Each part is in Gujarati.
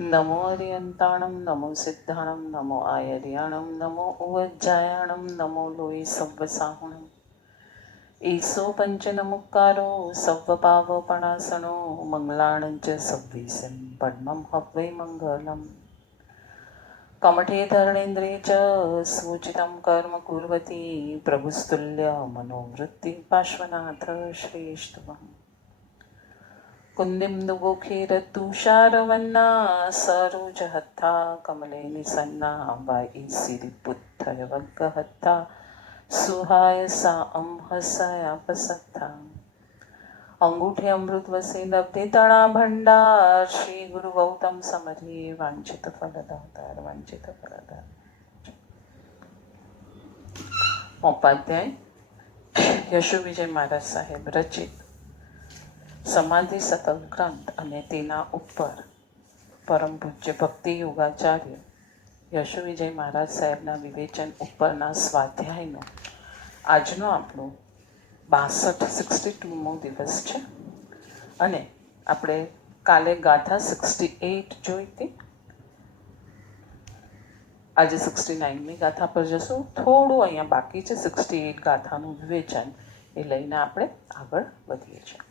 नमो अर्यन्ताणं नमो सिद्धाणं नमो आयर्याणं नमो उवज्जायाणं नमो लोये सव्वसाहुणम् ईसो पञ्चनमुक्कारो सव्वपावपणासनो मङ्गलाणं च सव्वीसं पद्मं हव्यै मङ्गलम् कमठे धरणेन्द्रे च सूचितं कर्म कुर्वती प्रभुस्तुल्य मनोवृत्ति पार्श्वनाथ श्रेष्ठवम् कुन्दिन्दुगोखीरतुषारवन्ना सरोजहत्था कमले निसन्ना वायीसिरिपुत्थयवग्गहत्था सुहायसा अंहसयापसत्था अंगूठे अमृत वसे लब्धे तणा भंडार श्री गुरु गौतम समरे वांछित फलदातार वांछित फलदार। उपाध्याय यशु विजय महाराज साहेब रचित સમાધિ સતલ ગ્રંથ અને તેના ઉપર પરમ પૂજ્ય ભક્તિ યોગાચાર્ય યશુ વિજય મહારાજ સાહેબના વિવેચન ઉપરના સ્વાધ્યાયનો આજનો આપણો 62-62મો દિવસ છે અને આપણે કાલે ગાથા 68 જોઈ હતી. આજે 69મી ગાથા પર જશું. થોડું અહીંયા બાકી છે. 68 ગાથાનું વિવેચન એ લઈને આપણે આગળ વધીએ છીએ.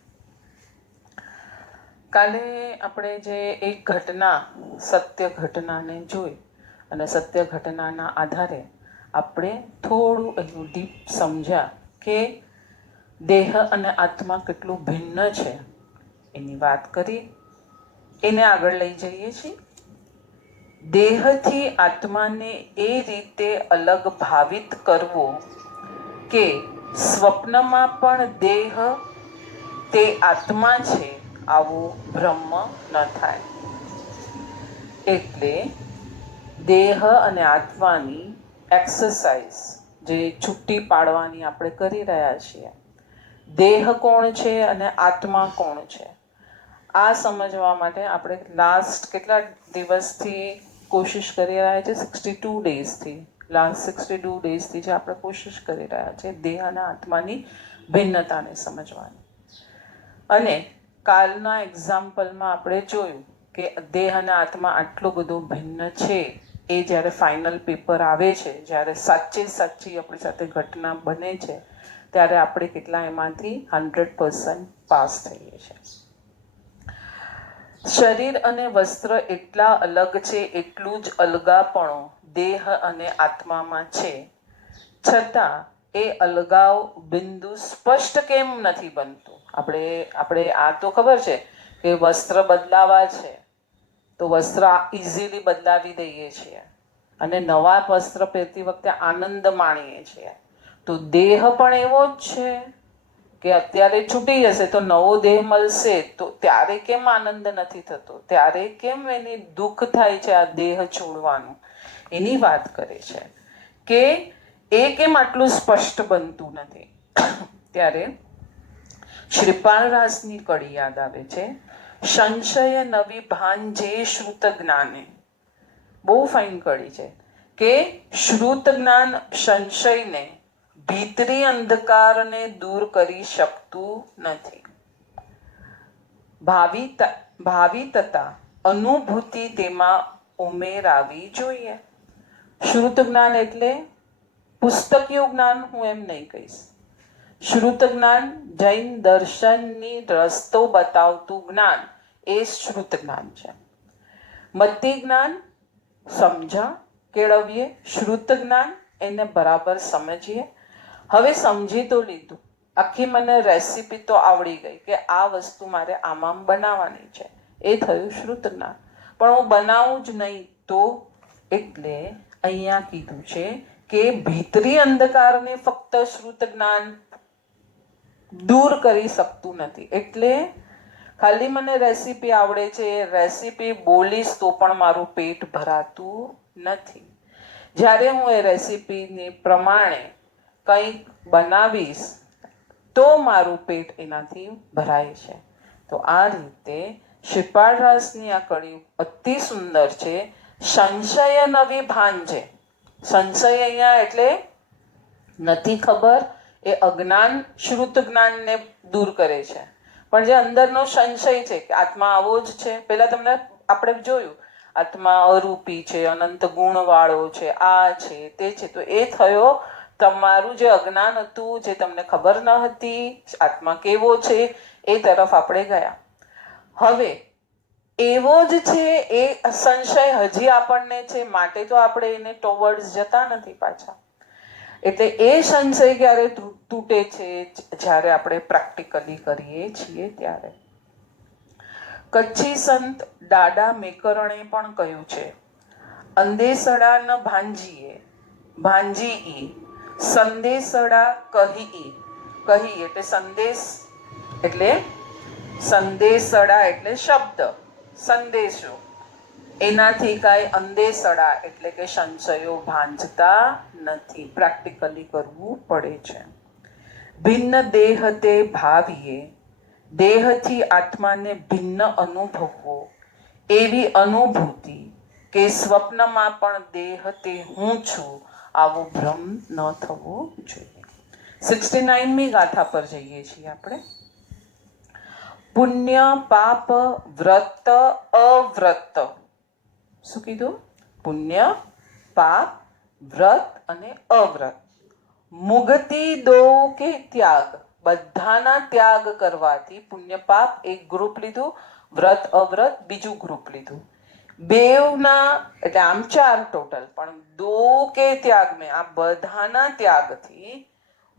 કાલે આપણે જે એક ઘટના સત્ય ઘટનાને જોઈ અને સત્ય ઘટનાના આધારે આપણે થોડું એવું ડીપ સમજ્યા કે દેહ અને આત્મા કેટલું ભિન્ન છે એની વાત કરી. એને આગળ લઈ જઈએ છીએ. દેહથી આત્માને એ રીતે અલગ ભાવિત કરવો કે સ્વપ્નમાં પણ દેહ તે આત્મા છે આવું ભ્રમ ન થાય. એટલે દેહ અને આત્માની એક્સરસાઇઝ જે છૂટી પાડવાની આપણે કરી રહ્યા છીએ. દેહ કોણ છે અને આત્મા કોણ છે આ સમજવા માટે આપણે લાસ્ટ કેટલા દિવસથી કોશિશ કરી રહ્યા છીએ. 62 ડેઝથી લાસ્ટ 62 ડેઝથી જે આપણે કોશિશ કરી રહ્યા છીએ દેહ અને આત્માની ભિન્નતાને સમજવાની. અને કાલના એક્ઝામ્પલમાં આપણે જોયું કે દેહ અને આત્મા આટલો બધો ભિન્ન છે એ જ્યારે ફાઇનલ પેપર આવે છે, જ્યારે સાચી આપણી સાથે ઘટના બને છે ત્યારે આપણે કેટલા એમાંથી 100% પાસ થઈએ છીએ. શરીર અને વસ્ત્ર એટલા અલગ છે એટલું જ અલગાપણો દેહ અને આત્મામાં છે. છતાં એ અલગાવ બિંદુ સ્પષ્ટ કેમ નથી બનતું? આપણે આ તો ખબર છે કે વસ્ત્ર બદલાવા છે તો વસ્ત્ર ઇઝીલી બદલાવી દઈએ છીએ અને નવા વસ્ત્ર પહેરતી વખતે આનંદ માણીએ છીએ. તો દેહ પણ એવો જ છે કે અત્યારે છૂટી જશે તો નવો દેહ મળશે તો ત્યારે કેમ આનંદ નથી થતો? ત્યારે કેમ એને દુઃખ થાય છે આ દેહ છોડવાનું? એની વાત કરે છે કે એ કેમ આટલું સ્પષ્ટ બનતું નથી? ત્યારે શ્રીપાલરાસની કડી યાદ આવે છે. સંશય નવી ભાંજે શ્રુત જ્ઞાને. બહુ ફાઇન કડી છે કે શ્રુત જ્ઞાન સંશયને ભીતરી અંધકારને દૂર કરી શકતું નથી. ભાવિ તથા અનુભૂતિ તેમાં ઉમેરાવી જોઈએ. શ્રુત જ્ઞાન એટલે પુસ્તકીય જ્ઞાન હું એમ નહીં કહીશ. શ્રુત જ્ઞાન જૈન દર્શનની રસ્તો બતાવતું જ્ઞાન એ શ્રુત જ્ઞાન છે. મતિ જ્ઞાન સમજા કેળવીએ, શ્રુત જ્ઞાન એને બરાબર સમજીએ. હવે સમજી તો લીધું, આખી મને રેસીપી તો આવડી ગઈ કે આ વસ્તુ મારે આમ બનાવવાની છે, એ થયું શ્રુત જ્ઞાન. પણ હું બનાવું જ નહીં તો? એટલે અહીંયા કીધું છે કે ભીતરી અંધકારને ફક્ત શ્રુત જ્ઞાન દૂર કરી શકતું નથી. એટલે ખાલી મને રેસીપી આવડે છે, રેસીપી બોલીશ તો પણ મારું પેટ ભરાતું નથી. જ્યારે હું એ રેસીપીને પ્રમાણે કંઈક બનાવીશ તો મારું પેટ એનાથી ભરાય છે. તો આ રીતે શ્રીપાલરાસની આ કડી અતિ સુંદર છે. સંશય નવી ભાંજે. સંશય અહીંયા એટલે નથી ખબર, એ અજ્ઞાન શ્રુત જ્ઞાનને દૂર કરે છે. પણ જે અંદરનો સંશય છે કે આત્મા આવો જ છે, પહેલા તમને આપણે જોયું આત્મા અરૂપી છે, અનંત ગુણવાળો છે, આ છે તે છે. તો એ થયો તમારું જે અજ્ઞાન હતું, જે તમને ખબર ન હતી આત્મા કેવો છે, એ તરફ આપણે ગયા. હવે એવો જ છે એ સંશય હજી આપણને છે, માટે તો આપણે એને ટોવર્ડ્સ જતા નથી પાછા. એટલે એ સંશય ક્યારે તૂટે છે? જ્યારે આપણે પ્રેક્ટિકલી કરીએ છીએ ત્યારે. કચ્છી સંત દાદા મેકરણે પણ કહ્યું છે, અંદેસડા ન ભાંજીએ ભાંજી સંદેશડા કહી. કહી એટલે સંદેશ, એટલે સંદેશડા એટલે શબ્દ, સંદેશો. એનાથી કાંઈ અંદેશડા એટલે કે સંશયો ભાંજતા નથી. પ્રેક્ટિકલી કરવું પડે છે. ભિન્ન દેહ તે ભાવીએ, દેહથી આત્માને ભિન્ન અનુભવવો, એવી અનુભૂતિ કે સ્વપ્નમાં પણ દેહ તે હું છું, આવો ભ્રમ ન થવો જોઈએ. 69મી ગાથા પર જઈએ છીએ આપણે. પુણ્ય પાપ વ્રત અવ્રત. શું કીધું? પુણ્ય પાપ વ્રત અને અવ્રત. મુક્તિ દો કે ત્યાગ, બધાના ત્યાગ કરવાથી. પુણ્ય પાપ એક ગ્રુપ લીધું, વ્રત અવ્રત બીજું ગ્રુપ લીધું. બેવના એટલે આમ 4 ટોટલ, પણ દો કે ત્યાગ મેં આ બધાના ત્યાગથી.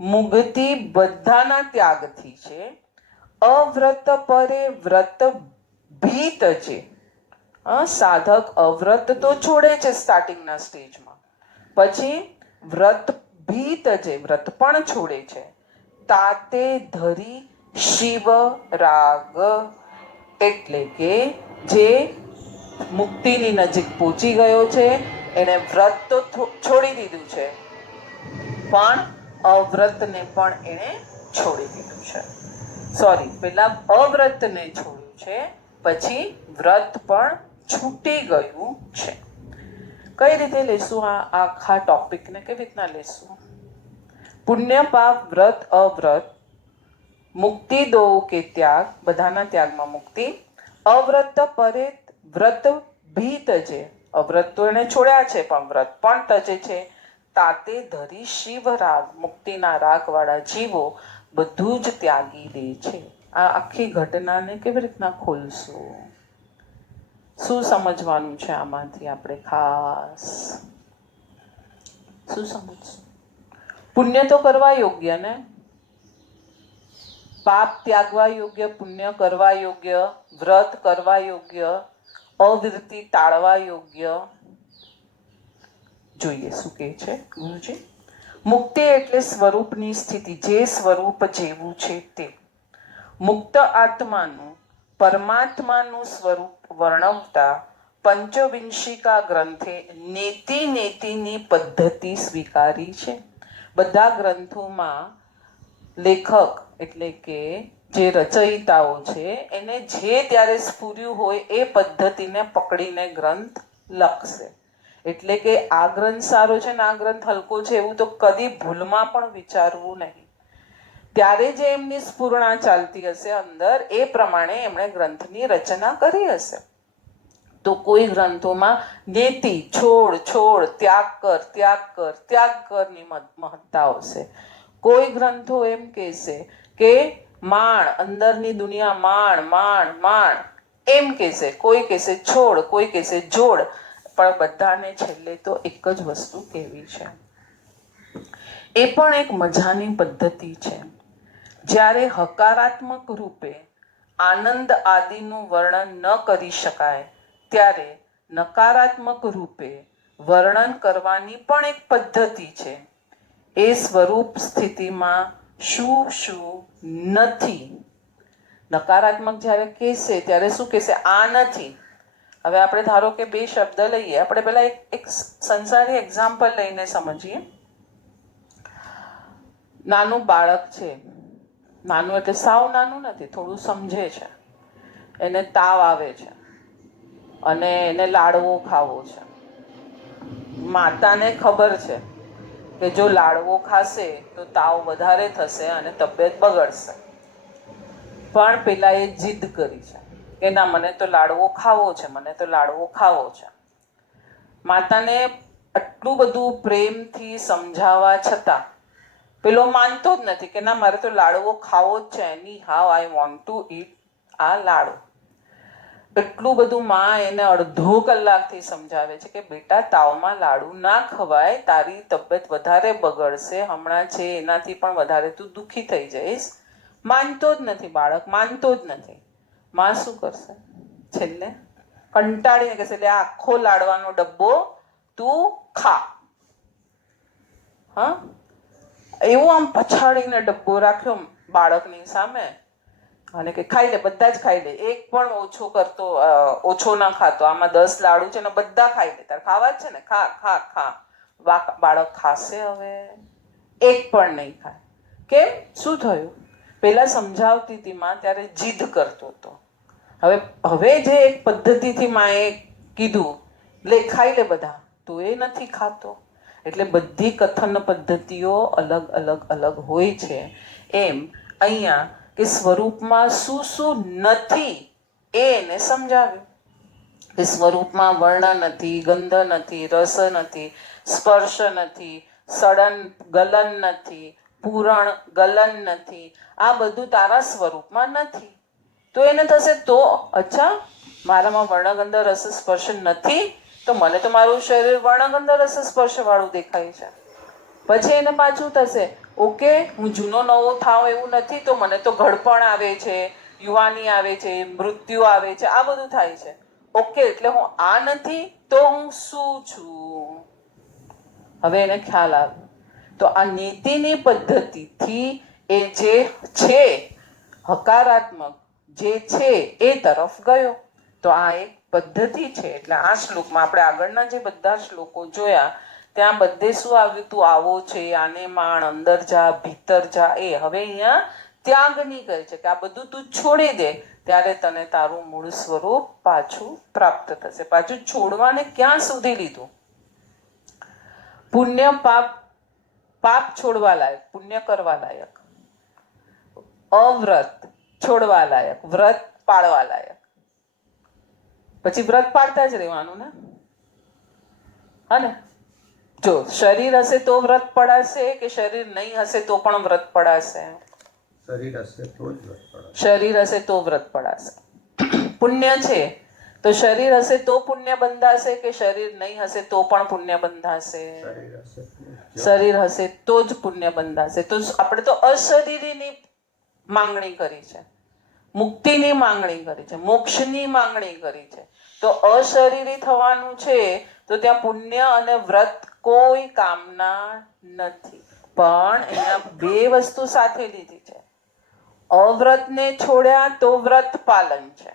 મુક્તિ બધાના ત્યાગથી છે. અવ્રત પરે વ્રત ભીત છે. સાધક અવ્રત તો છોડે છે સ્ટાર્ટિંગના સ્ટેજમાં, પછી વ્રત ભીત છે, વ્રત પણ છોડે છે. તાતે ધરી શિવ રાગ, એટલે કે જે મુક્તિની નજીક પહોંચી ગયો છે, એને વ્રત તો છોડી દીધું છે, પણ અવ્રતને પણ એને છોડી દીધું છે. સોરી, પેલા અવ્રતને છોડ્યું છે, પછી વ્રત પણ છૂટી ગયું છે. કઈ રીતે લેશું આ આખા ટોપિકને? કેવી રીતના લેશું? પુણ્ય પાપ વ્રત અવ્રત, મુક્તિ દો કે ત્યાગ, બધાના ત્યાગમાં મુક્તિ. અવ્રત પરે વ્રત ભી તજે, અવ્રત તો એને છોડ્યા છે પણ વ્રત પણ તજે છે. તાતે ધરી શિવ રાગ, મુક્તિના રાગવાળા જીવો બધું જ ત્યાગી દે છે. આ આખી ઘટનાને કેવી રીતના ખોલશું? શું સમજવાનું છે આમાંથી આપણે ખાસ? શું સમજશું? પુણ્ય તો કરવા યોગ્ય ને, પાપ ત્યાગવા યોગ્ય, પુણ્ય કરવા યોગ્ય, વ્રત કરવા યોગ્ય, અવિરતિ ટાળવા યોગ્ય. જોઈએ શું કહે છે ગુરુજી. મુક્તિ એટલે સ્વરૂપની સ્થિતિ, જે સ્વરૂપ જેવું છે તે. મુક્ત આત્માનું પરમાત્માનું સ્વરૂપ વર્ણવતા પંચવિંશિકા ગ્રંથે નેતિ નેતિની પદ્ધતિ સ્વીકારી છે. બધા ગ્રંથોમાં લેખક એટલે કે જે રચયિતાઓ છે એને જે ત્યારે સ્ફુર્યું હોય એ પદ્ધતિને પકડીને ગ્રંથ લખશે. એટલે કે આ ગ્રંથ સારો છે ને આ ગ્રંથ હલકો છે એવું તો કદી ભૂલમાં પણ વિચારવું નહીં. ત્યારે જે એમની સ્ફુરણા ચાલતી હશે અંદર, એ પ્રમાણે એમણે ગ્રંથની રચના કરી હશે. તો કોઈ ગ્રંથોમાં નેતિ છોડ છોડ, ત્યાગ કર ત્યાગ કર ત્યાગ કરની મહત્તા હશે. કોઈ ગ્રંથો એમ કહેશે કે માણ, અંદરની દુનિયા માણ માણ માણ એમ કહેશે. કોઈ કહેશે છોડ, કોઈ કહેશે જોડ, પણ બધાને છેલ્લે તો એક જ વસ્તુ કહેવી છે. એ પણ એક મજાની પદ્ધતિ છે. જ્યારે હકારાત્મક રૂપે આનંદ આદિનું વર્ણન ન કરી શકાય, ત્યારે નકારાત્મક રૂપે વર્ણન કરવાની પણ એક પદ્ધતિ છે. એ સ્વરૂપ સ્થિતિમાં શું શું નથી. નકારાત્મક જ્યારે કહેશે ત્યારે શું કહેશે? આ નથી. હવે આપણે ધારો કે 2 શબ્દ લઈએ, આપણે પહેલા એક સંસારી એક્ઝામ્પલ લઈને સમજીએ. નાનું બાળક છે, નાનું એટલે સાવ નાનું નથી, થોડું સમજે છે. એને તાવ આવે છે અને એને લાડવો ખાવો છે. માતાને ખબર છે કે જો લાડવો ખાશે તો તાવ વધારે થશે અને તબિયત બગડશે, પણ પેલા એ જીદ કરી છે કે ના મને તો લાડવો ખાવો છે, મને તો લાડવો ખાવો છે. માતાને આટલું બધું પ્રેમથી સમજાવવા છતાં પેલો માનતો જ નથી કે ના મારે તો લાડવો ખાવો જ છે, એની how I want to eat આ લાડુ. એટલું બધું માં એને અડધો કલાકથી સમજાવે છે કે બેટા તાવમાં લાડુ ના ખવાય, તારી તબિયત વધારે બગડશે, હમણાં છે એનાથી પણ વધારે તું દુઃખી થઈ જઈશ. માનતો જ નથી બાળક, માનતો જ નથી. માં શું કરશે? છેલ્લે કંટાળીને કહેશે એટલે આખો લાડવાનો ડબ્બો તું ખા. હા, એવું આમ પછાડીને ડબ્બો રાખ્યો બાળકની સામે અને કે ખાઈ લે, બધા જ ખાઈ લે, એક પણ ઓછો કરતો ઓછો ના ખાતો. આમાં 10 લાડુ છે ને બધા ખાઈ લે, તારે ખાવા જ છે ને, ખા ખા ખા. બાળક ખાશે? હવે એક પણ નહીં ખાય. કેમ? શું થયું? પેલા સમજાવતી હતી માં ત્યારે જીદ કરતો હતો. હવે જે એક પદ્ધતિથી માએ કીધું લે ખાઈ લે બધા, તો એ નથી ખાતો. એટલે બધી કથન પદ્ધતિઓ અલગ અલગ અલગ હોય છે. એમ અહીંયા કે સ્વરૂપમાં શું શું નથી એ એને સમજાવ્યું. કે સ્વરૂપમાં વર્ણ નથી, ગંધ નથી, રસ નથી, સ્પર્શ નથી, સડન ગલન નથી, પૂરણ ગલન નથી. આ બધું તારા સ્વરૂપમાં નથી. તો એને થશે તો અચ્છા મારામાં વર્ણગંધ રસ સ્પર્શ નથી, તો મને તો મારું શરીર વર્ણગંધ રસ સ્પર્શ વાળું દેખાય છે. પછી એને પાછું થશે ઓકે હું જૂનો નવો થાવ એવું નથી, તો મને તો ઘડપણ આવે છે, યુવાની આવે છે, મૃત્યુ આવે છે, આ બધું થાય છે. ઓકે એટલે હું આ નથી તો હું શું છું? હવે એને ખ્યાલ આવે. તો આ નીતિની પદ્ધતિથી એ જે છે હકારાત્મક જે છે એ તરફ ગયો. તો આ એક પદ્ધતિ છે. એટલે આ શ્લોકમાં આપણે આગળના જે બધા શ્લોકો જોયા ત્યાં બધે શું આવ્યું? તું આવો છે, આને માણ, અંદર જા, ભીતર જા. એ હવે અહીંયા ત્યાગની કહે છે કે આ બધું તું છોડી દે ત્યારે તને તારું મૂળ સ્વરૂપ પાછું પ્રાપ્ત થશે. પાછું છોડવાને ક્યાં સુધી લીધું? પુણ્ય પાપ, પાપ છોડવા લાયક, પુણ્ય કરવા લાયક, અવ્રત છોડવા લાયક, વ્રત પાળવા લાયક. પછી વ્રત પાળતા જ રહેવાનું ને, હા ને? જો શરીર હશે તો વ્રત પડાશે કે શરીર નહીં હશે તો પણ વ્રત પડાશે? શરીર હશે તો જ વ્રત પડાશે. શરીર હશે તો વ્રત પડાશે. પુણ્ય છે તો શરીર હશે તો પુણ્ય બંધાશે કે શરીર નહીં હશે તો પણ પુણ્ય બંધાશે? શરીર હશે તો જ પુણ્ય બંધાશે. તો આપણે તો અશરીરીની માંગણી કરી છે, મુક્તિની માંગણી કરી છે, મોક્ષની માંગણી કરી છે. તો અશરીરી થવાનું છે તો ત્યાં પુણ્ય અને વ્રત કોઈ કામના નથી. પણ અહીંયા બે વસ્તુ સાથે લીધી છે. અવ્રતને છોડ્યા તો વ્રત પાલન છે,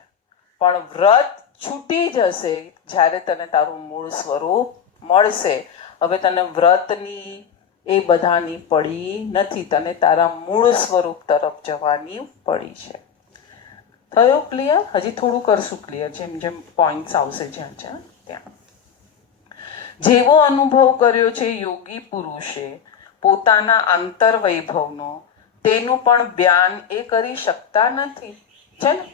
પણ વ્રત છૂટી જશે જ્યારે તને તારું મૂળ સ્વરૂપ મળશે. હવે તને વ્રતની એ બધાની પડી નથી, તને તારા મૂળ સ્વરૂપ તરફ જવાની પડી છે. થયો ક્લિયર? હજી થોડું કરશું ક્લિયર, જેમ જેમ પોઈન્ટ્સ આવશે જ્યાં જ્યાં ત્યાં. જેવો અનુભવ કર્યો છે યોગી પુરુષે પોતાના આંતર વૈભવનો, તેનું પણ જ્ઞાન એ કરી શકતા નથી, છે ને?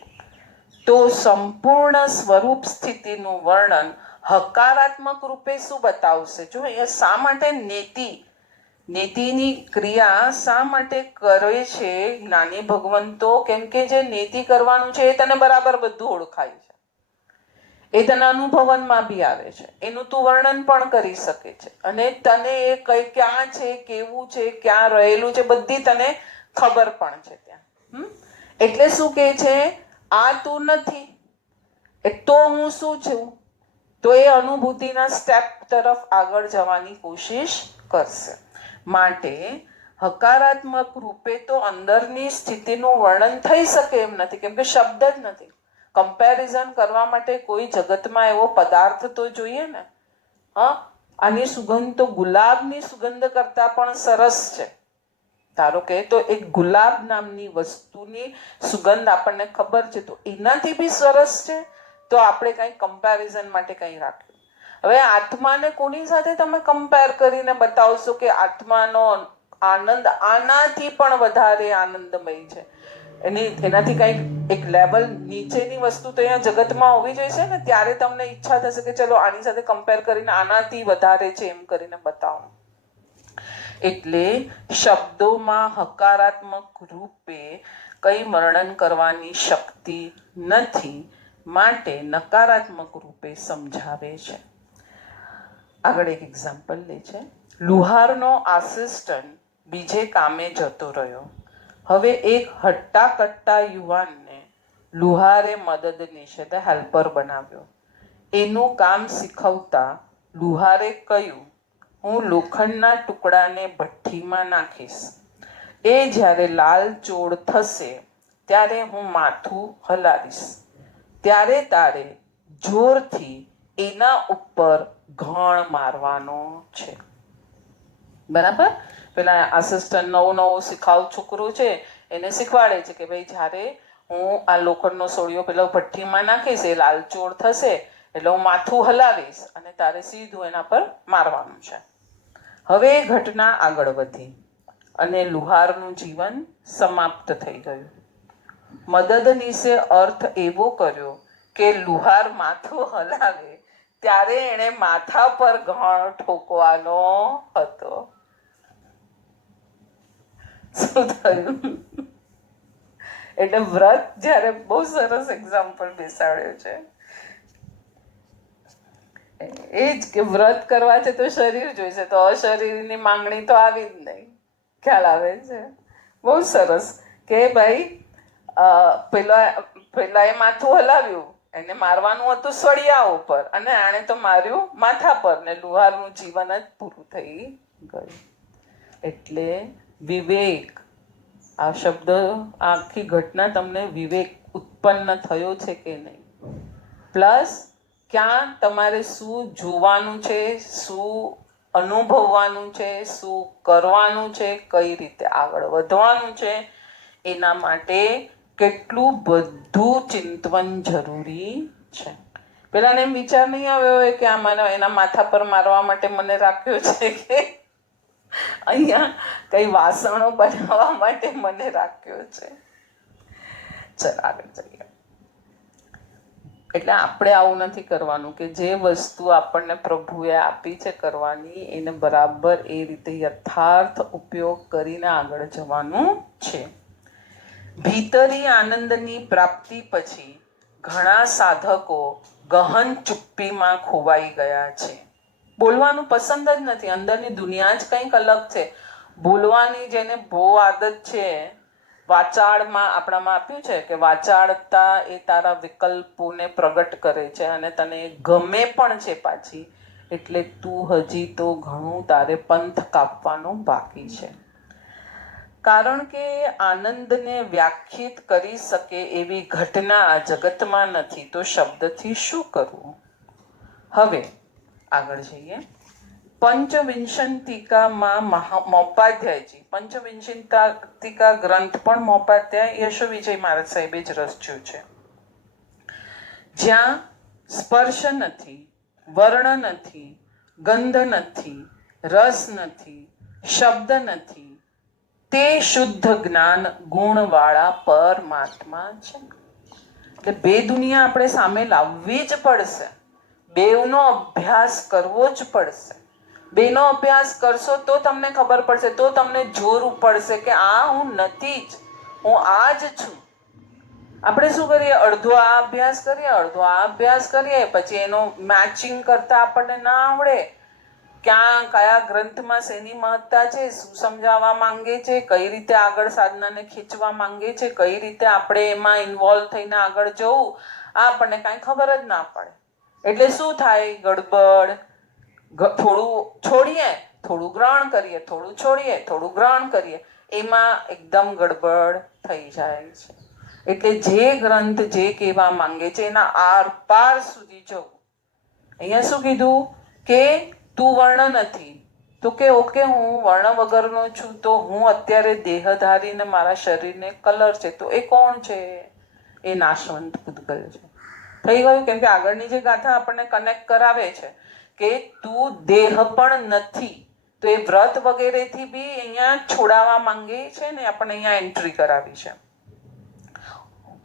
તો સંપૂર્ણ સ્વરૂપ સ્થિતિનું વર્ણન હકારાત્મક રૂપે શું બતાવશે? જો એ શા માટે નેતિની ક્રિયા શા માટે કરે છે જ્ઞાની ભગવંતો? કેમ કે જે નેતિ કરવાનું છે એ તને બરાબર બધું ઓળખાય છે, એ તને અનુભવનમાં બી આવે છે, એનું તું વર્ણન પણ કરી શકે છે, અને તને એ કઈ ક્યાં છે, કેવું છે, ક્યાં રહેલું છે, બધી તને ખબર પણ છે ત્યાં. એટલે શું કે છે? આ તું નથી તો હું શું છું? તો એ અનુભૂતિના સ્ટેપ તરફ આગળ જવાની કોશિશ કરશે. માટે હકારાત્મક રૂપે તો અંદરની સ્થિતિનું વર્ણન થઈ શકે એમ નથી, કેમ કે શબ્દ જ નથી. કમ્પેરિઝન કરવા માટે કોઈ જગતમાં એવો પદાર્થ તો જોઈએ ને. આની સુગંધ તો ગુલાબની સુગંધ કરતા પણ સરસ છે. ધારો કે તો એક ગુલાબ નામની વસ્તુની સુગંધ આપણને ખબર છે, તો એનાથી બી સરસ છે. તો આપણે કંઈ કમ્પેરિઝન માટે કંઈ રાખ્યું. હવે આત્માને કોની સાથે તમે કમ્પેર કરીને બતાવશો કે આત્માનો આનંદ આનાથી પણ વધારે આનંદમય છે? એનાથી કંઈક એક લેવલ નીચેની વસ્તુ તો અહીંયા જગતમાં હોવી જોઈએ ને, ત્યારે તમને ઈચ્છા થશે કે ચલો આની સાથે કમ્પેર કરીને આનાથી વધારે છે એમ કરીને બતાવો. એટલે શબ્દોમાં હકારાત્મક રૂપે કઈ વર્ણન કરવાની શક્તિ નથી, માટે નકારાત્મક રૂપે સમજાવે છે. આગળ એક એક્ઝામ્પલ લે છે. લુહારનો આસિસ્ટન્ટ બીજે કામે જતો રહ્યો. હવે એક હટ્ટા કટ્ટા યુવાનને લુહારે મદદનીશ એટલે હેલ્પર બનાવ્યો. એનું કામ શીખવતા લુહારે કહ્યું, હું લોખંડના ટુકડાને ભઠ્ઠીમાં નાખીશ. એ જ્યારે લાલચોળ થશે ત્યારે હું માથું હલાવીશ. ત્યારે તારે જોરથી એના ઉપર ઘણ મારવાનો છે. બરાબર? પેલા આસિસ્ટન્ટ નવું શીખાવ છોકરું છે એને શીખવાડે છે કે ભાઈ જ્યારે હું આ લોખંડનો સોળિયો પેલો ભઠ્ઠીમાં નાખીશ, એ લાલચોળ થશે એટલે હું માથું હલાવીશ અને તારે સીધું એના પર મારવાનું છે. હવે એ ઘટના આગળ વધી અને લુહારનું જીવન સમાપ્ત થઈ ગયું. મદદનીશે અર્થ એવો કર્યો કે લુહાર માથું હલાવે ત્યારે એણે માથા પર ઘણ ઠોકવાનો હતો. શું થયું? એટલે વ્રત જ્યારે બહુ સરસ એક્ઝામ્પલ બેસાડ્યો છે. એ જ કે વ્રત કરવા છે તો શરીર જોઈશે, તો અશરીરની માંગણી તો આવી જ નહીં. ખ્યાલ આવે છે? બહુ સરસ કે ભાઈ પેલા એ માથું હલાવ્યું, એને મારવાનું હતું સળિયા ઉપર અને આણે તો માર્યું માથા પર, ને લુહારનું જીવન જ પૂરું થઈ ગયું. એટલે વિવેક, આ શબ્દ, આખી ઘટના તમને વિવેક ઉત્પન્ન થયો છે કે નહીં, પ્લસ ક્યાં તમારે શું જોવાનું છે, શું અનુભવવાનું છે, શું કરવાનું છે, કઈ રીતે આગળ વધવાનું છે, એના માટે કેટલું બધું ચિંતન જરૂરી છે. પેલાને એમ વિચાર નહીં આવ્યો હોય કે આ એના માથા પર મારવા માટે મને રાખ્યો છે કે અહીંયા કઈ વાસણો બનાવવા માટે મને રાખ્યો છે. ચલ આગળ ચલીએ. એટલે આપણે આવું નથી કરવાનું કે જે વસ્તુ આપણને પ્રભુએ આપી છે કરવાની, એને બરાબર એ રીતે યથાર્થ ઉપયોગ કરીને આગળ જવાનું છે. ભીતરી આનંદની પ્રાપ્તિ પછી ઘણા સાધકો ગહન ચુપ્પીમાં ખોવાઈ ગયા છે. બોલવાનું પસંદ જ નથી, અંદરની દુનિયા જ કંઈક અલગ છે. બોલવાની જેને બહુ આદત છે, વાચાળમાં આપણામાં આપ્યું છે કે વાચાળતા એ તારા વિકલ્પોને પ્રગટ કરે છે અને તને ગમે પણ છે પાછી, એટલે તું હજી તો ઘણું તારે પંથ કાપવાનું બાકી છે. કારણ કે આનંદને વ્યાખ્યાયિત કરી શકે એવી ઘટના આ જગતમાં નથી, તો શબ્દથી શું કરવું? હવે આગળ જઈએ. પંચવિંશતિકામાં મોપાધ્યાયજી, પંચવિંશતિકા ગ્રંથ પણ મોપાધ્યાય યશો વિજય મહારાજ સાહેબે જ રચ્યો છે. જ્યાં સ્પર્શ નથી, વર્ણ નથી, ગંધ નથી, રસ નથી, શબ્દ નથી, તે શુદ્ધ જ્ઞાન ગુણવાળા પરમાત્મા છે. એટલે બે દુનિયા આપણે સામે લાવવી જ પડશે, બેવનો અભ્યાસ કરવો જ પડશે. બેનો અભ્યાસ કરશો તો તમને ખબર પડશે, તો તમને જોવું પડશે કે આ હું નથી જ, હું આ જ છું. આપણે શું કરીએ, અડધો આ અભ્યાસ કરીએ, અડધો આ અભ્યાસ કરીએ, પછી એનો મેચિંગ કરતા આપણને ના આવડે, ક્યાં કયા ગ્રંથમાં શેની મહત્તા છે, શું સમજાવવા માંગે છે, કઈ રીતે આગળ સાધનાને ખીચવા માંગે છે, કઈ રીતે આપણે એમાં ઇન્વોલ્વ થઈને આગળ જવું, આ આપણને કાંઈ ખબર જ ના પડે. એટલે શું થાય, ગડબડ. થોડું છોડીએ, થોડું ગ્રહણ કરીએ, થોડું છોડીએ, થોડું ગ્રહણ કરીએ, એમાં એકદમ ગડબડ થઈ જાય છે. એટલે જે ગ્રંથ જે કહેવા માંગે છે એના આર પાર સુધી જવું. અહીંયા શું કીધું કે તું વર્ણ નથી, તો કે ઓકે હું વર્ણ વગરનો છું, તો હું અત્યારે દેહધારીને મારા શરીરને કલર છે, તો એ કોણ છે? એ નાશવંત પૂતગલ છે. થઈ ગયું? કેમ કે આગળની જે ગાથા આપણને કનેક્ટ કરાવે છે કે તું દેહ પણ નથી, તો એ વ્રત વગેરેથી બી અહીંયા છોડાવવા માંગે છે ને, આપણને અહીંયા એન્ટ્રી કરાવી છે.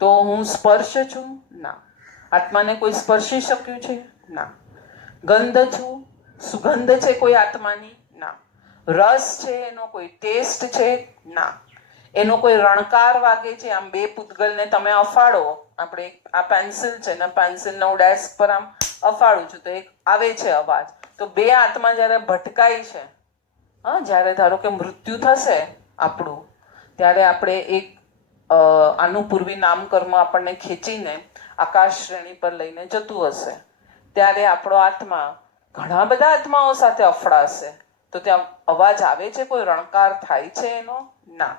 તો હું સ્પર્શ છું? ના. આત્માને કોઈ સ્પર્શી શક્યું છે? ના. ગંધ છું? સુગંધ છે કોઈ આત્માની? ના. રસ છે, એનો કોઈ ટેસ્ટ છે? ના. એનો કોઈ રણકાર વાગે છે? આમ બે પૂતગલને તમે અફાડો, આપણે આ પેન્સિલ છે ને પેન્સિલને હું ડેસ્ક પર આમ અફાડું છું તો એક આવે છે અવાજ, તો બે આત્મા જ્યારે ભટકાય છે, જ્યારે ધારો કે મૃત્યુ થશે આપણું, ત્યારે આપણે એક આનું પૂર્વી નામકર્મ આપણને ખેંચીને આકાશ શ્રેણી પર લઈને જતું હશે, ત્યારે આપણો આત્મા ઘણા બધા આત્માઓ સાથે અફડાશે, તો ત્યાં અવાજ આવે છે, કોઈ રણકાર થાય છે એનો? ના.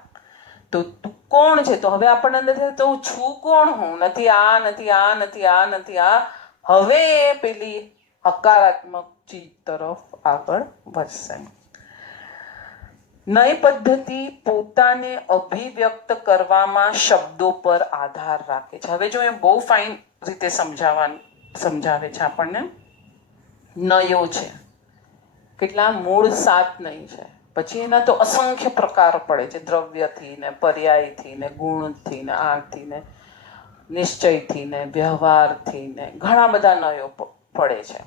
તો તું કોણ છે? તો હવે આપણને અંદર થાય તો હું છું કોણ? હું નથી આ, નથી આ, નથી આ, નથી આ. હવે એ પેલી હકારાત્મક ચીજ તરફ આગળ વધશે. નઈ પદ્ધતિ પોતાને અભિવ્યક્ત કરવામાં શબ્દો પર આધાર રાખે છે. હવે જો એ બહુ ફાઇન રીતે સમજાવે છે આપણને. નયો છે, કેટલા મૂળ 7 નય છે, પછી એના તો અસંખ્ય પ્રકાર પડે છે, દ્રવ્યથી ને પર્યાયથી ને ગુણથી ને આથી ને નિશ્ચયથી ને વ્યવહારથી ને ઘણા બધા નયો પડે છે.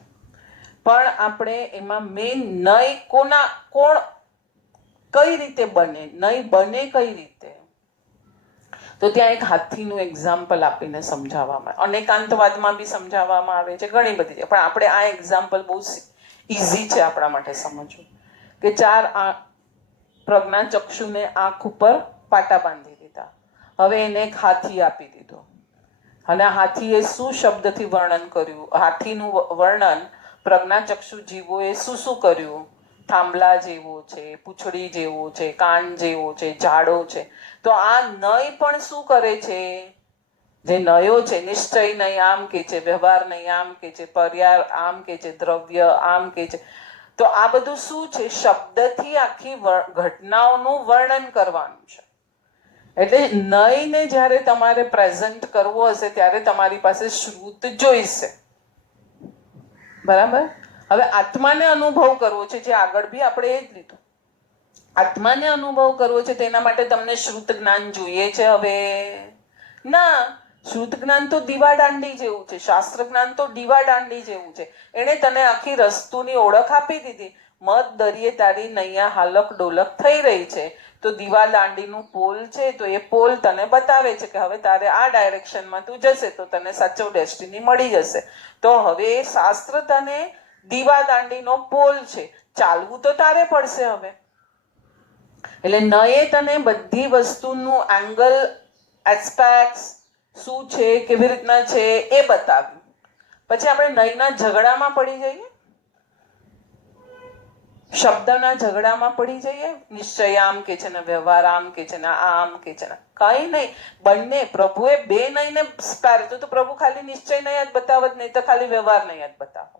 પણ આપણે એમાં મેન નય કોણ કઈ રીતે બને, નય બને કઈ રીતે, તો ત્યાં એક હાથીનું એક્ઝામ્પલ આપીને સમજાવવામાં, અનેકાંતવાદમાં બી સમજાવવામાં આવે છે, ઘણી બધી છે, પણ આપણે આ એક્ઝામ્પલ બહુ ઇઝી છે આપણા માટે સમજવું. કે 4 પ્રજ્ઞાચક્ષુને આંખ ઉપર પાટા બાંધી દીધા, હવે એને એક હાથી આપી દીધો, અને હાથીએ શું શબ્દથી વર્ણન કર્યું, હાથીનું વર્ણન પ્રજ્ઞાચક્ષુ જીવોએ શું કર્યું, થાંભલા જેવો છે, પૂંછડી જેવો છે, કાન જેવો છે, જાડો છે. તો આ નય પણ શું કરે છે? જે નયો છે, નિશ્ચય નહીં આમ કે છે, વ્યવહાર નહીં આમ કે છે, પર્યાય આમ કે છે, દ્રવ્ય આમ કે છે. તો આ બધું શું છે? શબ્દથી આખી ઘટનાઓનું વર્ણન કરવાનું છે. એટલે નયને જ્યારે તમારે પ્રેઝન્ટ કરવો હશે ત્યારે તમારી પાસે શ્રુત જોઈશે. બરાબર? હવે આત્માને અનુભવ કરવો છે, જે આગળ બી આપણે એ જ લીધું. આત્માને અનુભવ કરવો છે તેના માટે તમને શ્રુત જ્ઞાન જોઈએ છે? હવે ના. શ્રુત જ્ઞાન તો દીવાદાંડી જેવું છે, શાસ્ત્ર જ્ઞાન તો દીવાદાંડી જેવું છે. એણે તને આખી વસ્તુની ઓળખ આપી દીધી. મત દરિયે તારી નૈયા હાલક ડોલક થઈ રહી છે, તો દીવાદાંડીનું પોલ છે, તો એ પોલ તને બતાવે છે કે હવે તારે આ ડાયરેક્શનમાં તું જશે તો તને સાચો ડેસ્ટિની મળી જશે. તો હવે શાસ્ત્ર તને દીવાદાંડીનો પોલ છે, ચાલવું તો તારે પડશે હવે. એટલે નયે તને બધી વસ્તુનું એંગલ, એસ્પેક્ટ શું છે, કેવી રીતના છે એ બતાવ્યું. પછી આપણે નયના ઝઘડામાં પડી જઈએ, શબ્દના ઝઘડામાં પડી જઈએ. નિશ્ચય આમ કે છે ને વ્યવહાર આમ કે છે ને આમ કે છે ને, કઈ નહીં. બંને પ્રભુએ બે નયને સ્પેર તો પ્રભુ ખાલી નિશ્ચય નય જ બતાવત, નહીં તો ખાલી વ્યવહાર નય જ બતાવો.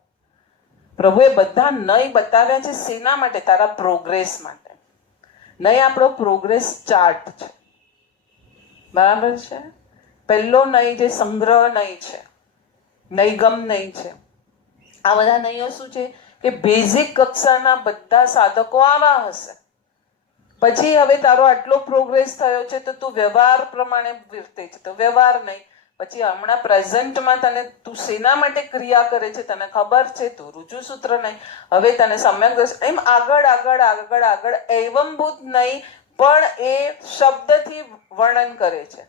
પ્રભુએ બધા નય બતાવ્યા છે શેના માટે? તારા પ્રોગ્રેસ માટે. નય આપણો પ્રોગ્રેસ ચાર્ટ છે. બરાબર છે? પહેલો નય જે સંગ્રહ નય છે, નયગમ નય છે. આ બધા નયો શું છે? કે બેઝિક કક્ષાના બધા સાધકો આવા હશે. પછી હવે તારો આટલો પ્રોગ્રેસ થયો છે તો તું વ્યવહાર પ્રમાણે વર્તે છે, તો વ્યવહાર નહીં. પછી હમણાં પ્રેઝન્ટમાં તને તું શેના માટે ક્રિયા કરે છે તને ખબર છે, તો રુજુસૂત્ર નહીં. હવે તને સમ્યક દર્શન, એમ આગળ આગળ આગળ આગળ એવમભૂત નહીં, પણ એ શબ્દથી વર્ણન કરે છે.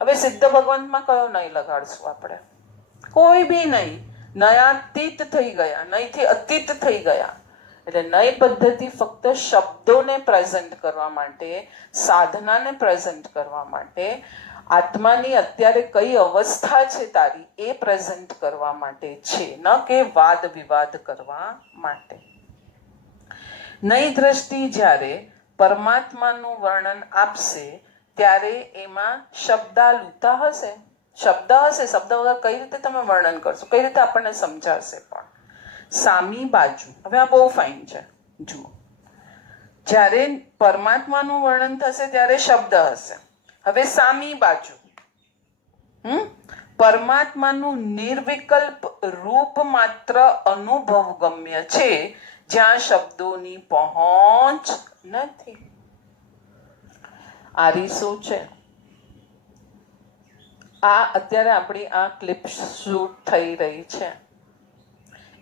હવે સિદ્ધ ભગવંતમાં કયો નહીં લગાડશું આપણે? કોઈ બી નહીં. નયાતીત થઈ ગયા, નયથી અતીત થઈ ગયા. એટલે નય પદ્ધતિ ફક્ત શબ્દોને પ્રેઝન્ટ કરવા માટે, સાધનાને પ્રેઝન્ટ કરવા માટે, આત્માની અત્યારે કઈ અવસ્થા છે તારી એ પ્રેઝન્ટ કરવા માટે છે, ન કે વાદ વિવાદ કરવા માટે. નય દ્રષ્ટિ જ્યારે પરમાત્માનું વર્ણન આપશે ત્યારે એમાં શબ્દાલુતા હશે. શબ્દ હશે, શબ્દ વગર કઈ રીતે તમે વર્ણન કરશો? કઈ રીતે આપણને સમજાશે? પણ સામી બાજુ, હવે આ બહુ ફાઇન છે, જુઓ. જ્યારે પરમાત્માનું વર્ણન થશે ત્યારે શબ્દ હશે. હવે સામી બાજુ પરમાત્માનું નિર્વિકલ્પ રૂપ માત્ર અનુભવ ગમ્ય છે, જ્યાં શબ્દોની પહોંચ નથી. આરીસો છે, આ અત્યારે આપણી આ ક્લિપ શૂટ થઈ રહી છે,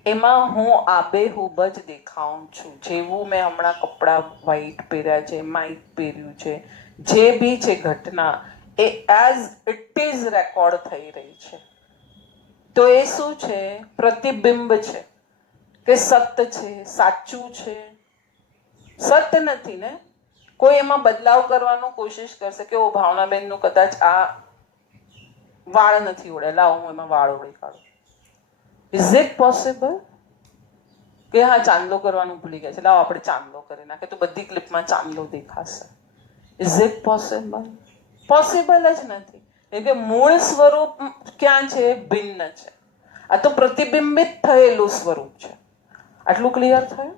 એમાં હું આબેહૂબ જ દેખાઉં છું. જેવું મેં હમણાં કપડાં વ્હાઈટ પહેર્યા છે, માઇક પહેર્યું છે, જે બી છે ઘટના એ એઝ ઇટ ઇઝ રેકોર્ડ થઈ રહી છે. તો એ શું છે? પ્રતિબિંબ છે કે સત્ય છે, સાચું છે. સત્ય નથી ને. કોઈ એમાં બદલાવ કરવાનો કોશિશ કરશે કે ઓ ભાવનાબેનનું કદાચ આ વાળ નથી ઓળે, લાવો હું એમાં વાળ ઓળી કાઢું. Is it possible? કે હા ચાંદલો કરવાનું ભૂલી ગયા છે, લાવો આપણે ચાંદલો કરી નાખે તો બધી ક્લિપમાં ચાંદલો દેખાશે. Is it possible? પોસિબલ જ નથી. એટલે કે મૂળ સ્વરૂપ ક્યાં છે? ભિન્ન છે. આ તો પ્રતિબિંબિત થયેલું સ્વરૂપ છે. આટલું ક્લિયર થયું?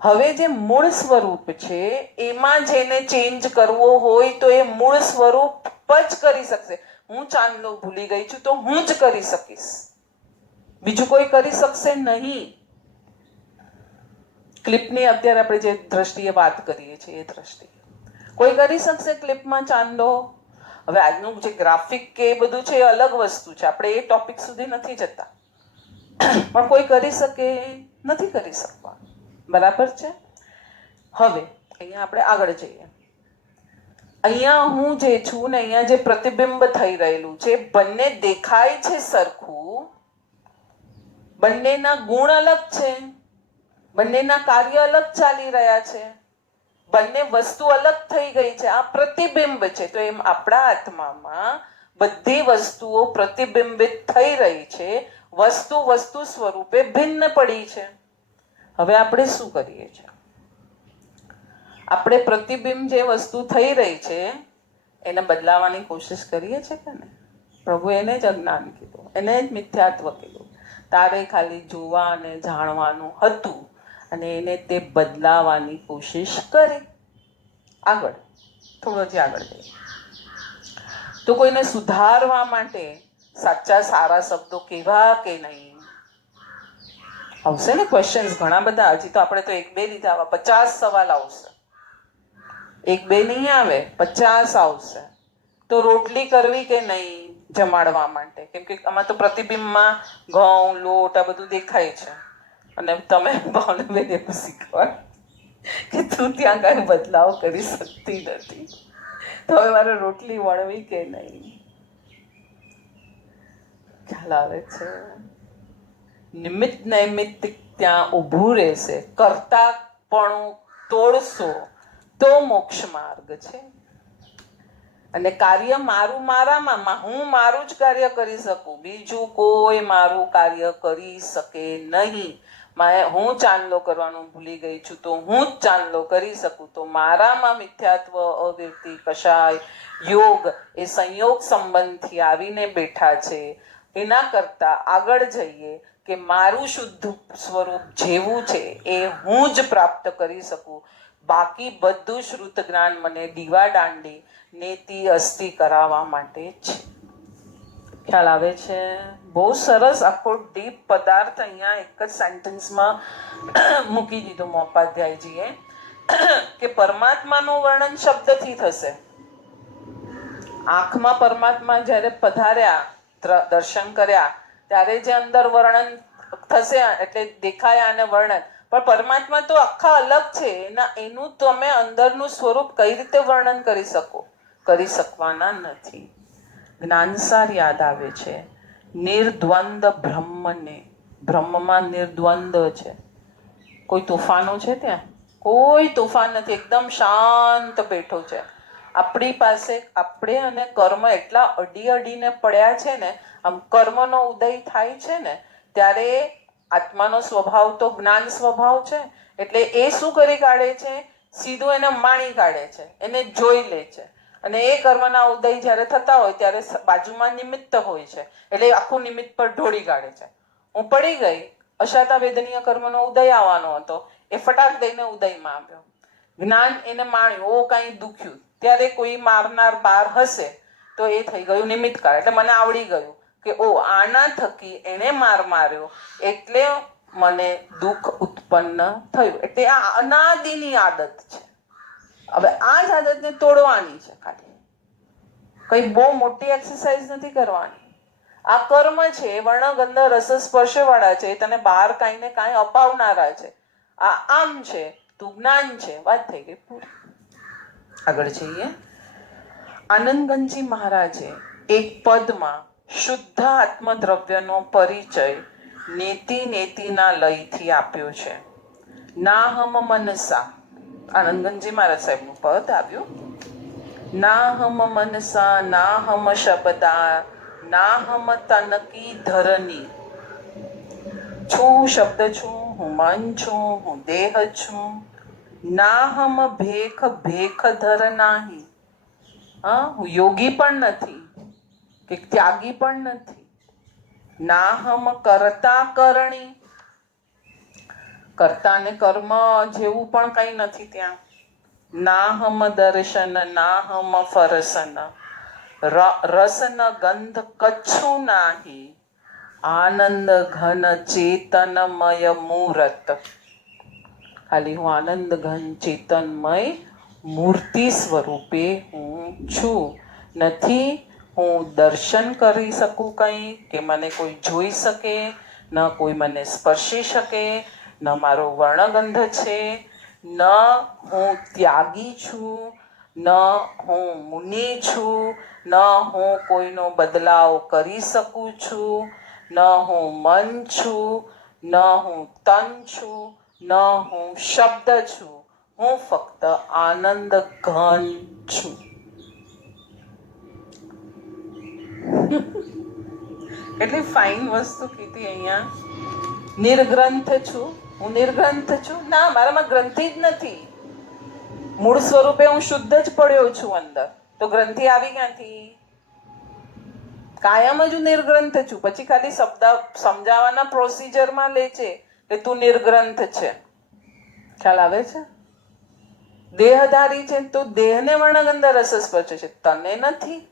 હવે જે મૂળ સ્વરૂપ છે એમાં જેને ચેન્જ કરવો હોય તો એ મૂળ સ્વરૂપ જ કરી શકશે. હું ચાંદલો ભૂલી ગઈ છું તો હું જ કરી શકીશ, બીજું કોઈ કરી શકશે નહીં. ક્લિપની અત્યારે આપણે જે દ્રષ્ટિએ વાત કરીએ છીએ એ દ્રષ્ટિએ કોઈ કરી શકશે ક્લિપમાં ચાંદલો? હવે આજનું જે ગ્રાફિક કે એ બધું છે એ અલગ વસ્તુ છે, આપણે એ ટોપિક સુધી નથી જતા, પણ કોઈ કરી શકે? નથી કરી શકવાનું. બરાબર છે? હવે અહીંયા આપણે આગળ જઈએ. અહીંયા હું જે છું ને અહીંયા જે પ્રતિબિંબ થઈ રહેલું છે, બંને દેખાય છે સરખું, બંનેના ગુણ અલગ છે, બંનેના કાર્ય અલગ ચાલી રહ્યા છે, બંને વસ્તુ અલગ થઈ ગઈ છે. આ પ્રતિબિંબ છે. તો એમ આપણા આત્મામાં બધી વસ્તુઓ પ્રતિબિંબિત થઈ રહી છે, વસ્તુ સ્વરૂપે ભિન્ન પડી છે. હવે આપણે શું કરીએ છીએ? આપણે પ્રતિબિંબ જે વસ્તુ થઈ રહી છે એને બદલાવાની કોશિશ કરીએ છીએ કે ને? પ્રભુ એને જ અજ્ઞાન કીધું, એને જ મિથ્યાત્વ કીધું. તારે ખાલી જોવા અને જાણવાનું હતું અને એને તે બદલાવાની કોશિશ કરી. આગળ થોડો જ આગળ જઈએ તો કોઈને સુધારવા માટે સાચા સારા શબ્દો કેવા કે નહીં? આવશે ને ક્વેશ્ચન્સ ઘણા બધા. હજી તો આપણે તો એક બે લીધા, 50 સવાલ આવશે. એક બે નહીં આવે, 50 આવશે. તો રોટલી કરવી કે નહીં જમાડવા માટે? કેમ કે આમાં તો પ્રતિબિંબમાં ઘઉં લોટ આ બધું દેખાય છે, અને તમે ભાવનાબેન એવું શીખવાડ કે તું ત્યાં કાંઈ બદલાવ કરી શકતી નથી, તો હવે મારે રોટલી વણવી કે નહીં? ખ્યાલ આવે છે? નિમિત્ત નૈમિત્તિક ત્યાં ઊભું રહેશે. કર્તાપણું તોડશો તો મોક્ષ માર્ગ છે. અને કાર્ય મારું મારામાં, હું મારું જ કાર્ય કરી શકું, બીજું કોઈ મારું કાર્ય કરી શકે નહીં. હું ચાંદલો કરવાનું ભૂલી ગઈ છું તો હું જ ચાંદલો કરી શકું. તો મારામાં મિથ્યાત્વ, અવ્યક્તિ, કશાય, યોગ એ સંયોગ સંબંધથી આવીને બેઠા છે. એના કરતા આગળ જઈએ કે મારું શુદ્ધ સ્વરૂપ જેવું છે એ હું જ પ્રાપ્ત કરી શકું. બાકી બધું શ્રુત જ્ઞાન મને દીવા દાંડી નેતિ અસ્થિ કરાવવા માટે છે. ખ્યાલ આવે છે? બહુ સરસ આખો ડીપ પદાર્થ અહીંયા એક જ સેન્ટેન્સમાં મૂકી દીધું મોપાધ્યાયજીએ કે પરમાત્માનું વર્ણન શબ્દથી થશે. આંખમાં પરમાત્મા જ્યારે પધાર્યા, દર્શન કર્યા, ત્યારે જે અંદર વર્ણન થશે એટલે દેખાયા અને વર્ણન, પણ પરમાત્મા તો આખા અલગ છે. એનું તમે અંદરનું સ્વરૂપ કઈ રીતે વર્ણન કરી શકો? કરી શકવાના નથી. જ્ઞાનસાર યાદ આવે છે નિર્દ્વંદ બ્રહ્મને. બ્રહ્મમાં નિર્દ્વંદ છે. કોઈ તોફાનો છે ત્યાં? કોઈ તોફાન નથી, એકદમ શાંત બેઠો છે. આપણી પાસે આપણે અને કર્મ એટલા અડીને પડ્યા છે ને, આમ કર્મનો ઉદય થાય છે ને ત્યારે આત્માનો સ્વભાવ તો જ્ઞાન સ્વભાવ છે, એટલે એ શું કરી કાઢે છે? સીધું એને માણી કાઢે છે, એને જોઈ લે છે. અને એ કર્મના ઉદય જ્યારે થતા હોય ત્યારે બાજુમાં નિમિત્ત હોય છે, એટલે આખું નિમિત્ત પર ઢોળી કાઢે છે. હું પડી ગઈ, અશાતા વેદનીય કર્મનો ઉદય આવવાનો હતો, એ ફટાક દઈને ઉદયમાં આવ્યો. જ્ઞાન એને માણ્યું, ઓ કાંઈ દુખ્યું, ત્યારે કોઈ મારનાર બાર હશે તો એ થઈ ગયું નિમિત્તકાર. એટલે મને આવડી ગયું કે ઓ આના થકી એને માર માર્યો એટલે મને દુઃખ ઉત્પન્ન થયું. એટલે આ અનાદિની આદત છે. હવે આ જ આદતને તોડવાની છે. ખાલી કઈ બહુ મોટી એક્સરસાઇઝ નથી કરવાની. આ કર્મ છે, વર્ણ ગંધ રસ સ્પર્શ વાળા છે, તને બહાર કાંઈ ને કાંઈ અપાવનારા છે. આ આમ છે, તું જ્ઞાન છે, વાત થઈ ગઈ પૂરી. આગળ જઈએ. આનંદગંજી મહારાજે એક પદમાં શુદ્ધ આત્મદ્રવ્યનો પરિચય નેતિ નેતિના લયથી આપ્યો છે. નાહમ મનસા, આનંદગંજી મહારાજ સાહેબનું પદ આવ્યું. નાહમ મનસા નાહમ શબ્દા નાહમ તનકી ધરની. છું શબ્દ છું, હું મન છું, હું દેહ છું. નાહમ ભેખ ભેખ ધર નાહી. હું યોગી પણ નથી કે ત્યાગી પણ નથી. નાહમ કરતા કરણી, કર્તા ને કર્મ જેવું પણ કઈ નથી ત્યાં. નાહમ દર્શન નાહમ ફરસન, રસન ગંધ કચ્છું નાહી. આનંદ ઘન ચેતનમય મૂરત, ખાલી હું આનંદ ઘન ચેતનમય મૂર્તિ સ્વરૂપે હું છું. નથી હું દર્શન કરી શકું કંઈ, કે મને કોઈ જોઈ શકે, ન કોઈ મને સ્પર્શી શકે, ન મારો વર્ણગંધ છે, ન હું ત્યાગી છું, ન હું મુનિ છું, ન હું કોઈનો બદલાવ કરી શકું છું, ન હું મન છું, ન હું તન છું, ન હું શબ્દ છું. હું ફક્ત આનંદ ઘન છું. એટલી ફાઇન વસ્તુ કીધી અહીંયા. નિર્ગ્રંથ છું, હું નિર્ગ્રંથ છું. ના, મારામાં ગ્રંથિ જ નથી. મૂળ સ્વરૂપે હું શુદ્ધ જ પડ્યો છું અંદર. તો ગ્રંથિ આવી ક્યાંથી? કાયમ જ હું નિર્ગ્રંથ છું. પછી ખાલી શબ્દ સમજાવવાના પ્રોસિજરમાં લે છે કે તું નિર્ગ્રંથ છે. ખ્યાલ આવે છે? દેહધારી છે તો દેહને વર્ણગંધ રસ સ્પર્શ છે, તને નથી.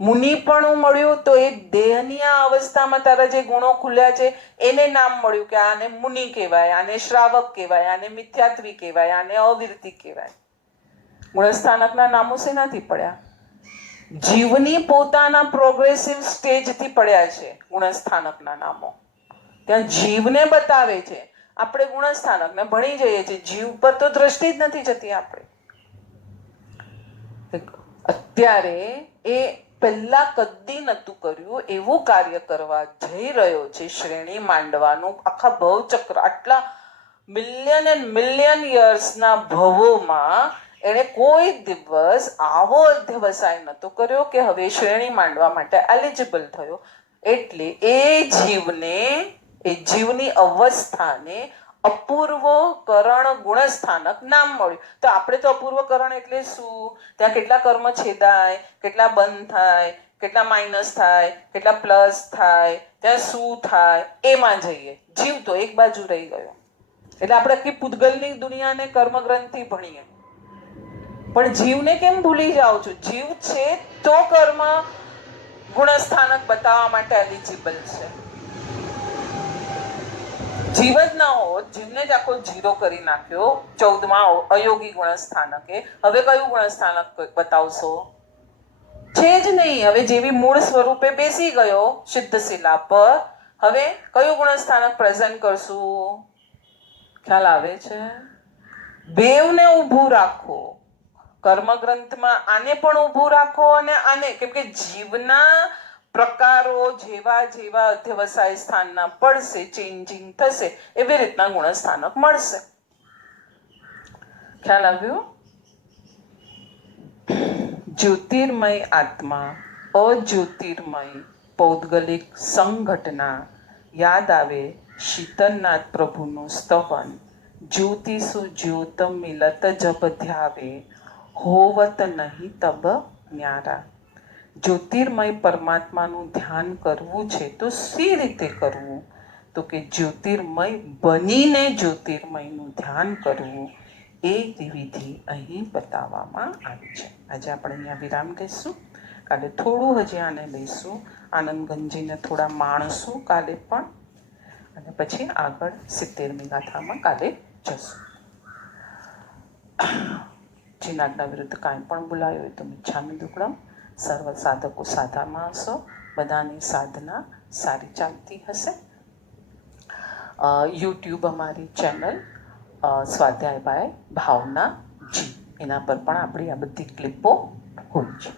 મુનિ પણ મળ્યું તો એ દેહની આ અવસ્થામાં તારા જે ગુણો ખુલ્યા છે એને નામ મળ્યું કે આને મુનિ કહેવાય, આને શ્રાવક કહેવાય, આને મિથ્યાત્વી કહેવાય, આને અવિરતિ કહેવાય. ગુણસ્થાનકના નામો શેનાથી પડ્યા? જીવની પોતાના પ્રોગ્રેસિવ સ્ટેજથી પડ્યા છે ગુણસ્થાનકના નામો. ત્યાં જીવને બતાવે છે. આપણે ગુણસ્થાનકને ભણી જઈએ છીએ, જીવ પર તો દ્રષ્ટિ જ નથી જતી આપણે. અત્યારે એ પહેલા કદી નતું કર્યું એવું કાર્ય કરવા જઈ રહ્યો છે. શ્રેણી માંડવાનું આખા ભવચક્ર, આટલા મિલિયન એન્ડ મિલિયન યર્સના ભવોમાં એણે કોઈ દિવસ આવો અધ્યવસાય નતો કર્યો કે હવે શ્રેણી માંડવા માટે એલિજિબલ થયો. એટલે એ જીવની અવસ્થાને અપૂર્વ કરણ ગુણસ્થાનક નામ મળ્યું. તો આપણે તો અપૂર્વ કરણ એટલે શું? ત્યાં કેટલા કર્મ છેદાય, કેટલા બંધ થાય, કેટલા માઇનસ થાય, કેટલા પ્લસ થાય, ત્યાં શું થાય એમાં જઈએ. જીવ તો એક બાજુ રહી ગયો. એટલે આપણે આખી પૂતગલની દુનિયાને કર્મગ્રંથથી ભણીએ, પણ જીવને કેમ ભૂલી જાઓ છો? જીવ છે તો કર્મ ગુણસ્થાનક બતાવવા માટે એલિજિબલ છે. જીવ જ ના હોત, જીવને જ આખો જીરો કરી નાખ્યો 14મા અયોગી ગુણસ્થાનકે. હવે કયું ગુણસ્થાનક બતાવશો? છે જ નહીં. હવે જેવી મૂળ સ્વરૂપે બેસી ગયો સિદ્ધ શિલા પર, હવે કયું ગુણસ્થાનક પ્રેઝન્ટ કરશું? ખ્યાલ આવે છે? બેવને ઊભું રાખો. કર્મગ્રંથમાં આને પણ ઊભું રાખો અને આને, કેમ કે જીવના પ્રકારો જેવા જેવા અધ્યવસાય સ્થાનના પડશે, ચેન્જિંગ થશે, એવી રીતના ગુણસ્થાનક મળશે. ખ્યાલ આવ્યો? જ્યોતિર્મય આત્મા, અજ્યોતિર્મય પૌદ્ગલિક સંઘટના. યાદ આવે શીતલનાથ પ્રભુનું સ્તવન, જ્યોતિષુ જ્યોત મિલત જબ ધ્યાવે, હોવત નહીં તબ ન્યારા. જ્યોતિર્મય પરમાત્માનું ધ્યાન કરવું છે તો સી રીતે કરવું? તો કે જ્યોતિર્મય બનીને જ્યોતિર્મયનું ધ્યાન કરવું, એ વિધિ અહીં બતાવવામાં આવી છે. આજે આપણે અહીંયા વિરામ લઈશું. કાલે થોડું હજી આને લઈશું, આનંદગંજીને થોડા માણશું કાલે પણ, અને પછી આગળ 70મી ગાથામાં કાલે જશું. જીનાજ્ઞા વિરુદ્ધ કાંઈ પણ બોલાયો હોય તો મિચ્છામિ દુક્કડમ. સર્વ સાધકો સાધા માણસો બધાની સાધના સારી ચાલતી હશે. યુટ્યુબ અમારી ચેનલ સ્વાધ્યાય બાય ભાવના જી, એના પર પણ આપણી આ બધી ક્લિપો હોય છે.